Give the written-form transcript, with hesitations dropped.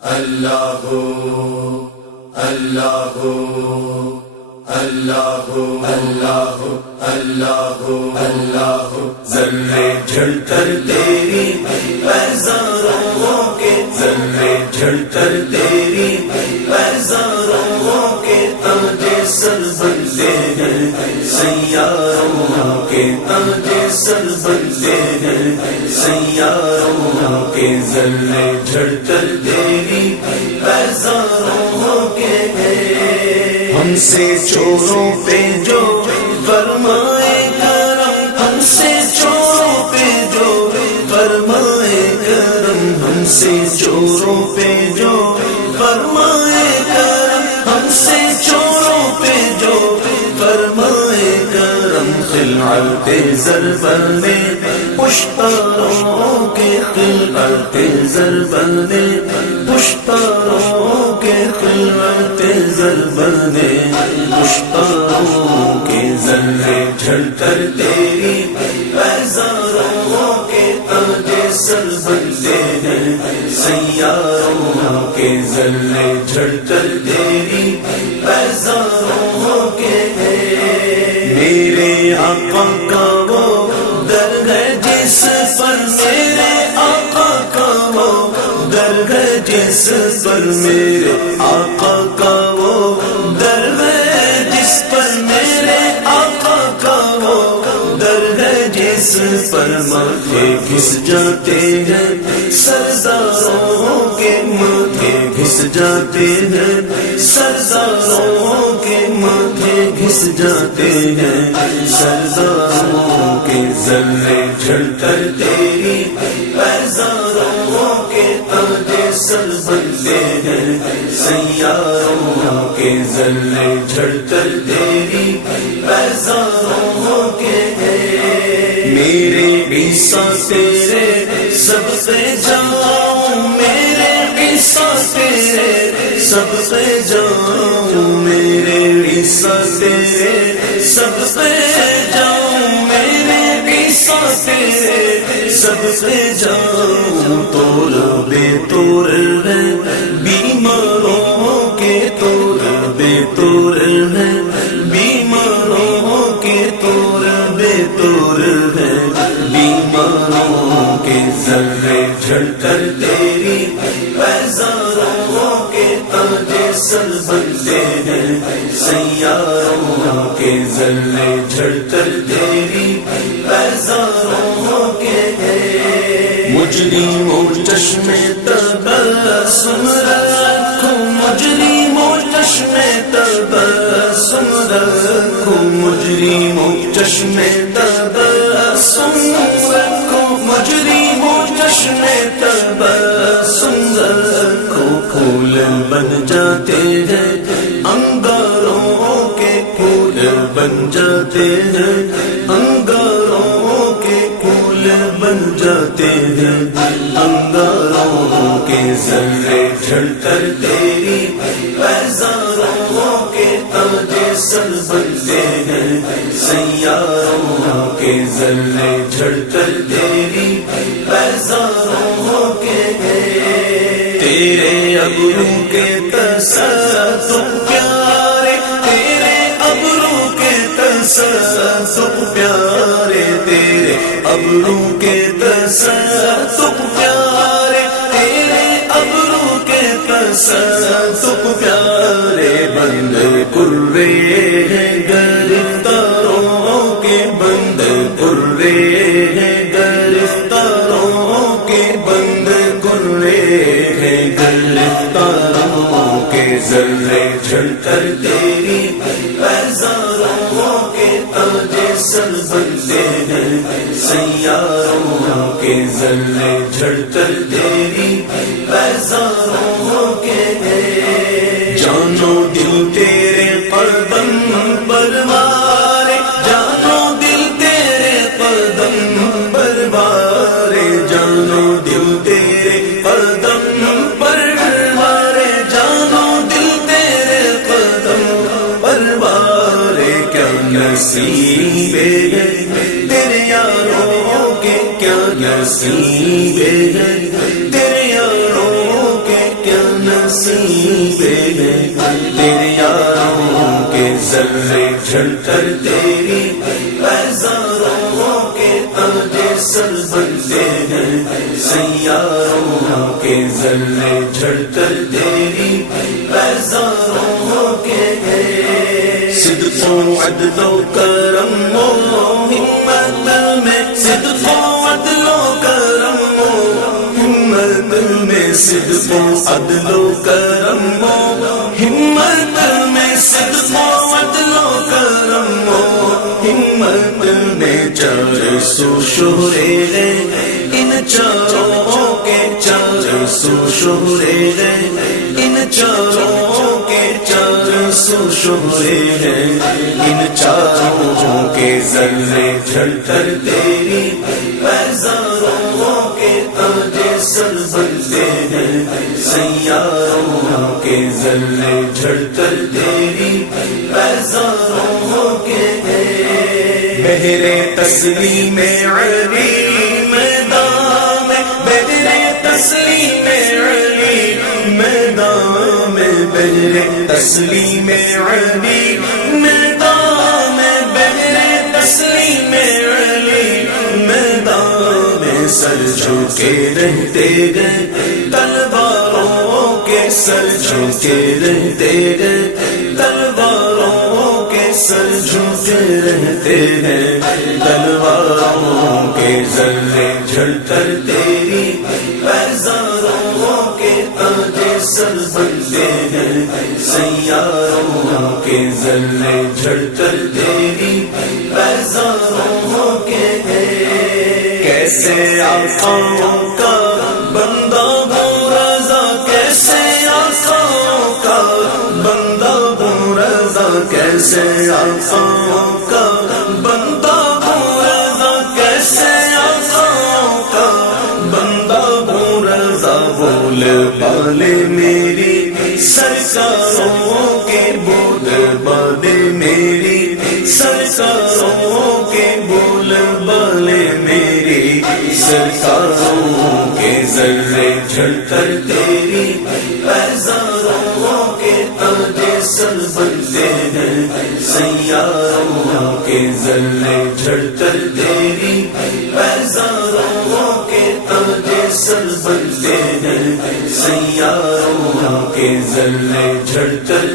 اللہ اللہ اللہ اللہ اللہ اللہ ذرے جھڑ کر تیری پیزاروں کے ذرے جھڑ کر تیری پیزاروں کے تاج سر بنتے ہیں سیاروں کے تاج سر بنتے ہیں سیاروں کے ذرے جھڑ کر تیری پیزاروں کے ہم سے چوروں پہ جو فرمائے کرم ہم سے چوروں پہ جو فرمائے کرم ہم سے چوروں پہ جو فرمائے کرم ہم سے چوروں پہ جو فرمائے کرم خلعت زربر میں پشتاروں کے خلعت زربر میں پشتاروں کے خلعت زربر میں پشتاروں کے ذرے جھڑ کر تیری پیزاروں کے تاج سر بنتے ہیں سیاروں کے ذرے جھڑ کر تیری پیزاروں کے میرے آقا کا وہ در ہے جس پر میرے آقا کا وہ در ہے جس پر میرے آقا کا وہ در ہے جس پر میرے آقا کا وہ در ہے جس پر ماتھے گھس جاتے ہیں سرداروں کے ماتھے گھس جاتے ہیں سرداروں کے ماتھے گھس جاتے ہیں سرداروں کے ذرے جھڑ کر تیری پیزاروں کے تاج سر بنتے ہیں سیاروں کے ذرے جھڑ کر تیری پیزاروں کے میرے عیسیٰ تیرے سب سے جاؤں میرے عیسیٰ تیرے سب سے جاؤں میرے عیسیٰ تیرے سب سے جاؤں میرے عیسیٰ تیرے سب سے جاؤں توڑ بے توڑ ہے بیماروں کے توڑ بے توڑ ہے بیماروں کے توڑ بے توڑ ہے بیماروں کے ذرے جھڑ کر تیری پیزاروں کے تاج سر بنتے ہیں سیاروں کے ذرے جھڑ کر تیری پیزاروں کے مجرموں چشم تبسم رکھو مجرموں چشم تبسم رکھو مجرموں چشم تبسم رکھو مجرموں چشم تبسم رکھو پھول بن جاتے ہیں انگاروں کے پھول بن جاتے ہیں انگاروں کے پھول بن جاتے ہیں انگاروں کے ذرے جھڑ کر تیری پیزاروں کے تاج سر بنتے ہیں سیاروں کے ذرے جھڑ کر تیری پیزاروں کے تیرے ابرو کے تصدق پیارے تیرے ابرو کے تصدق پیارے تیرے ابرو کے تصدق پیارے تیرے ابرو کے تصدق پیارے بند کرے ہیں گرفتاروں کے بند کرے ہیں گرفتاروں کے بند کرے ہیں گرفتاروں کے ذرے جھڑ کر تیری پیزاروں کے تاج سر بنتے ہیں سیاروں کے ذرے جھڑ کر تیری پیزاروں کے جانو دل تیرے قدم پروارے جانو دل تیرے قدم پروارے جانو دل تیرے قدم پروارے جانو دل تیرے قدم پروارے کیا نصیب ہے تیرے یاروں کے کیا نصیب ہے تیرے یاروں کے کیا نصیبے ہیں تیرے یاروں کے ذرے جھڑ کر تیری بیزاروں کے تاجے سر بنتے ہیں سیاروں کے ذرے جھڑ کر تیری بیزاروں کے صدق و عدل و کرم و ہمت میں صدق و عدل و کرم و ہمت میں صدق و عدل و کرم و ہمت میں صدق و عدل و کرم و ہمت میں 400 شہرے ہیں ان چاروں کے 400 شہرے ہیں ان چاروں کے 400 شہرے ہیں ان چاروں کے ذرے جھڑ کر تیری بیزاروں کے تاجے سر بنتے ہیں سیاروں کے ذرے جھڑ کر تیری بیزاروں کے بہر تسلیم علی میدان میں بہر تسلیم علی میدان میں بہر تسلیم علی میدان میں بہر تسلیم علی میدان میں سر جھکے رہتے گئے تلواروں کے سر جھکے رہتے گئے تلواروں کے سر جھکے رہتے ہیں تلواروں کے ذرے جھڑ کر تیری بیزاروں کے تاجے سر بنتے ہیں سیاروں کے ذرے جھڑ کر تیری بیزاروں کے کیسے آقاؤں کا بندہ ہوں رضا کیسے آقاؤں کا بندہ ہوں رضا کیسے آقاؤں کا بندہ ہوں رضا کیسے آقاؤں کا بندہ ہوں رضا بول بالے میری سرکاروں کے بول بالے میری سرکاروں کے بول بالے میری سرکاروں کے ذرے جھڑ کر تیری بیزاروں کے تاجے سر بنتے ہیں سیاروں کے ذرے جھڑ کر تیری بیزاروں کے تاجے سر بنتے ہیں سیاروں کے ذرے جھڑ کر